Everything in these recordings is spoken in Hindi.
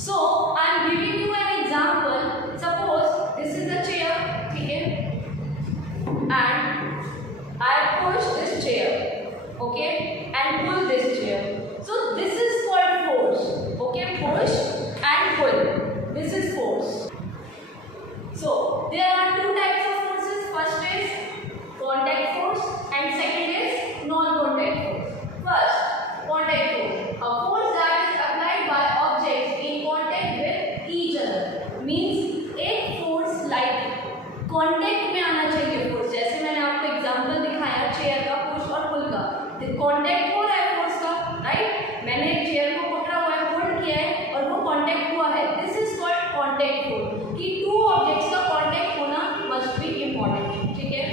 So I am giving you an example. Suppose this is the chair, ठीक है, and I push this chair, okay, and pull this chair. So this is called force, okay, push and pull. This is force. So there are two types of forces. First is contact force and second is non-contact force. First, contact force, a force that is applied by objects in contact with each other. Means एक force like contact में आना चाहिए force. जैसे मैंने आपको एग्जांपल दिखाया चेयर का पुश और पुल का, कॉन्टैक्ट हो रहा है फोर्स का, राइट. मैंने चेयर को पकड़ा हुआ है, होल्ड किया है और वो कॉन्टैक्ट हुआ है. This is called contact force. कि टू ऑब्जेक्ट्स का कॉन्टैक्ट होना मस्ट बी इम्पॉर्टेंट, ठीक है.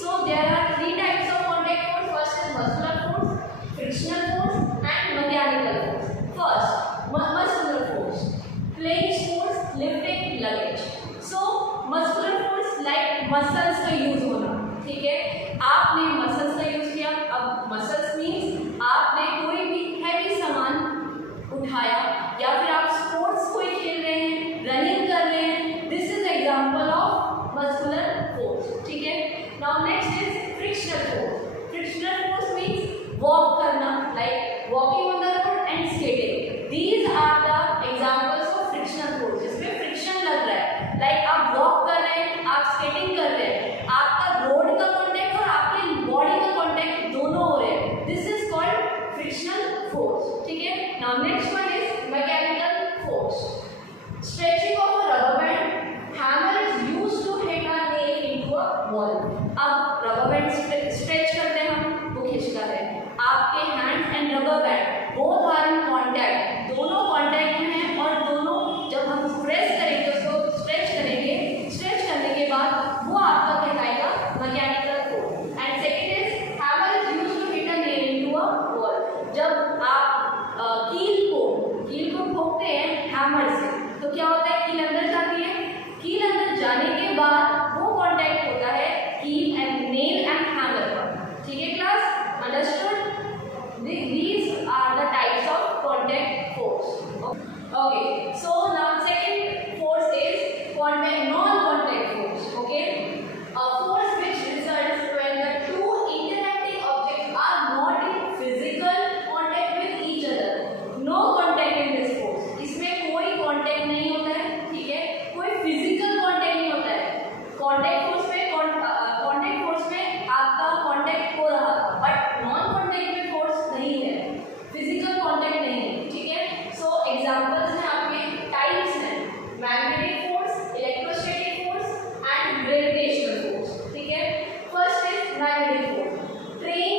So there are three types of contact force. First is muscular force, frictional force and mechanical force. First muscular force, playing force, lifting luggage. So muscular force like muscles का यूज होना, ठीक है. आपने मसल्स का यूज किया. अब मसल्स मीन्स आपने कोई भी हैवी सामान उठाया या फिर आप स्पोर्ट्स कोई खेल रहे हैं, रनिंग कर रहे हैं. This is example of muscular force, ठीक है. Now next is frictional force. Frictional force means walk करना, like walking on the road and skating. These are the examples of frictional force जिसमें फ्रिक्शन लग रहा है. लाइक आप वॉक कर रहे हैं, आप स्केटिंग कर रहे हैं, आपका रोड का कॉन्टैक्ट और आपकी बॉडी का कॉन्टैक्ट दोनों हो रहे हैं. This is called frictional force, ठीक है. Now next one is mechanical force. Stretching of a rubber band. Hammer is used to hit a nail into a wall. अब रबर बैंड स्ट्रेच करते हैं हम, वो खींचता है. आपके hand and rubber band both are in contact, दोनों कॉन्टैक्ट में हैं और दोनों जब हम प्रेस करेंगे उसको स्ट्रेच करेंगे, स्ट्रेच करने के बाद वो आपका कहलाएगा mechanical force. And second is hammer is used to hit a nail into a wall. जब आप कील को ठोकते हैं हैमर से तो क्या होता है, कील अंदर जाती है. कील अंदर जाने के बाद वो कॉन्टैक्ट होता है कील एंड नेल एंड हैमर का, ठीक है class. Understood? These are the types of contact force. Okay, so now second force is non-contact force. Okay, a force which results when the two interacting objects are not in physical contact with each other. No contact in this force. इसमें कोई contact नहीं होता है, ठीक है, कोई physical contact नहीं होता है. Contact force में आपका contact हो रहा था, but non-contact में force नहीं है, फिजिकल कॉन्टैक्ट नहीं है, ठीक है. सो एग्जांपल्स हैं आपके, टाइप्स हैं, magnetic force, electrostatic force and gravitational force, ठीक है. First is magnetic force. Train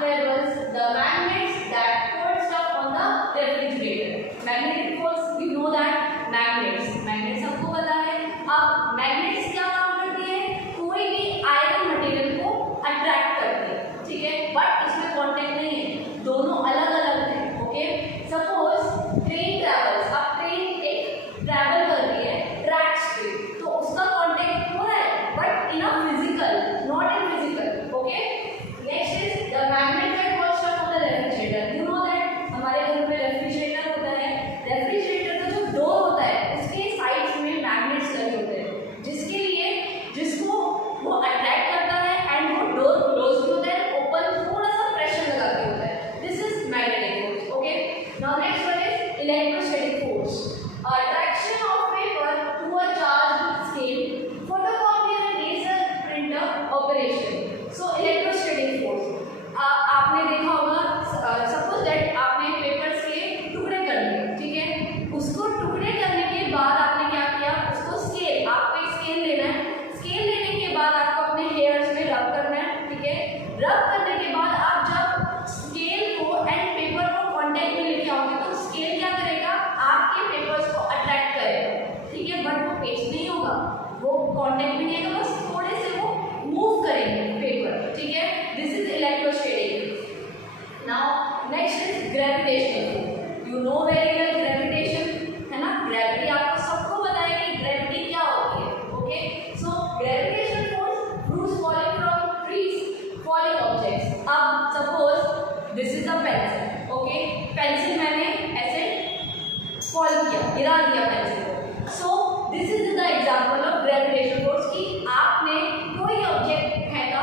travels the magnets that hold stuff on the refrigerator. Magnetic force, you know that magnets आपको पता है. अब मैग्नेट्स क्या काम करती है, कोई भी आयरन मटेरियल को अट्रैक्ट करती है, ठीक है, बट इसमें कॉन्टैक्ट नहीं है, दोनों अलग अलग हैं. Okay, suppose train travels. अब ट्रेन एक ट्रैवल कर रही है ट्रैक्स पे, तो उसका कॉन्टैक्ट हो रहा है but in a physical, not in physical. Okay, next is the magnet that holds stuff on the refrigerator. You know that हमारे घर पे रेफ्रिजरेटर होता है. रेफ्रिजरेटर का जो डोर होता है उसके साइड्स में मैग्नेट्स लगे होते हैं जिसको वो अट्रैक्ट करता है एंड वो डोर क्लोज भी होता है, ओपन थोड़ा सा प्रेशर लगा के होता है. This is magnetic force. Okay, now next one is electrostatic force. Attraction of paper to a charge scale, photocopier and laser printer operation. So electrostatic force आपने देखा होगा. सपोज दैट आपने पेपर्स के टुकड़े कर लिए, ठीक है, उसको टुकड़े करने के बाद आपने क्या किया, उसको स्केल, आपको एक स्केल लेना है. स्केल लेने के बाद आपको अपने हेयर्स में रब करना है, ठीक है. रब करने के बाद आप जब स्केल को एंड पेपर को कांटेक्ट में लेके आओगे तो स्केल क्या करेगा, आपके पेपर्स को अट्रैक्ट करेगा, ठीक है, बट वो पेस्ट नहीं होगा, वो कांटेक्ट में नहीं आएगा, बस थोड़े से वो मूव करेंगे पेपर, ठीक है. This is electrostatic. Now next is gravitational force. You know very well gravitation, है ना. ग्रेविटी आपको सबको पता है कि ग्रेविटी क्या होती है. Okay, so gravitational force roots falling from trees, falling objects. अब suppose this is a pencil. Okay, pencil मैंने ऐसे फॉल किया, गिरा दिया पेंसिल को. So this is the example of gravitation force कि आपने कोई ऑब्जेक्ट फेंका,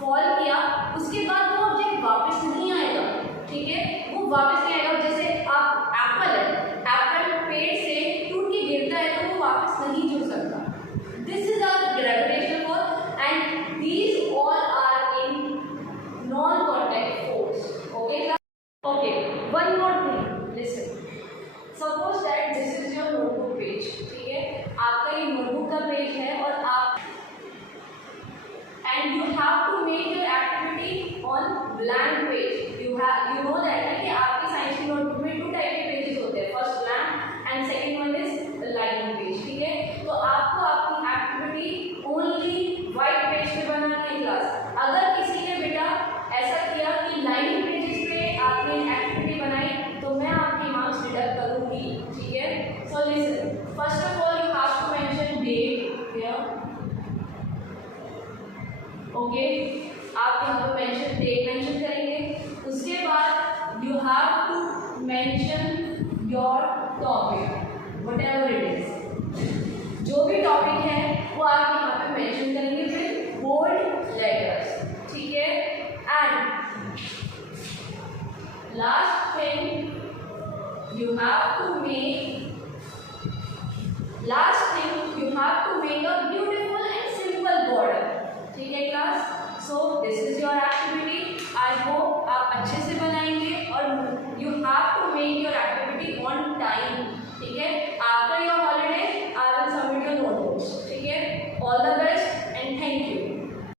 फॉल किया, उसके बाद वो ऑब्जेक्ट वापस नहीं आएगा. ठीक है, वो वापस नहीं आएगा. जैसे आप एप्पल है, एप्पल पेड़ से टूट के गिरता है तो वो वापस नहीं जुड़ सकता. This is our gravitation force and these all are in non contact force. Okay, one more thing, listen. Suppose that this is your notebook page. ठीक है, आपका ये नोटबुक का पेज है और आप and you have to make your activity on blank page. You know that है कि आपकी साइंस की नोटबुक में 2 टाइप के पेजेस होते हैं, first blank and second one is lining page. ठीक है, तो आपको आपकी एक्टिविटी ओनली वाइट पेज पे बनानी है क्लास. अगर किसी ने बेटा ऐसा किया कि लाइनिंग पेजेस पे आपने एक्टिविटी बनाई तो मैं आपके मार्क्स डिडक्ट करूंगी. ठीक है, so listen. First of all you have to mention date here. Okay, आप यहाँ पर मेंशन डेट मेंशन करेंगे. उसके बाद you have to mention your topic, whatever it is. जो भी टॉपिक है वो आप यहाँ पे मेंशन करेंगे विद बोल्ड लेटर्स. ठीक है, and last thing you have to make a beautiful and simple border. ठीक है class, so this is your activity. I hope आप अच्छे से बनाएंगे और you have to make your activity on time. ठीक है, आफ्टर योर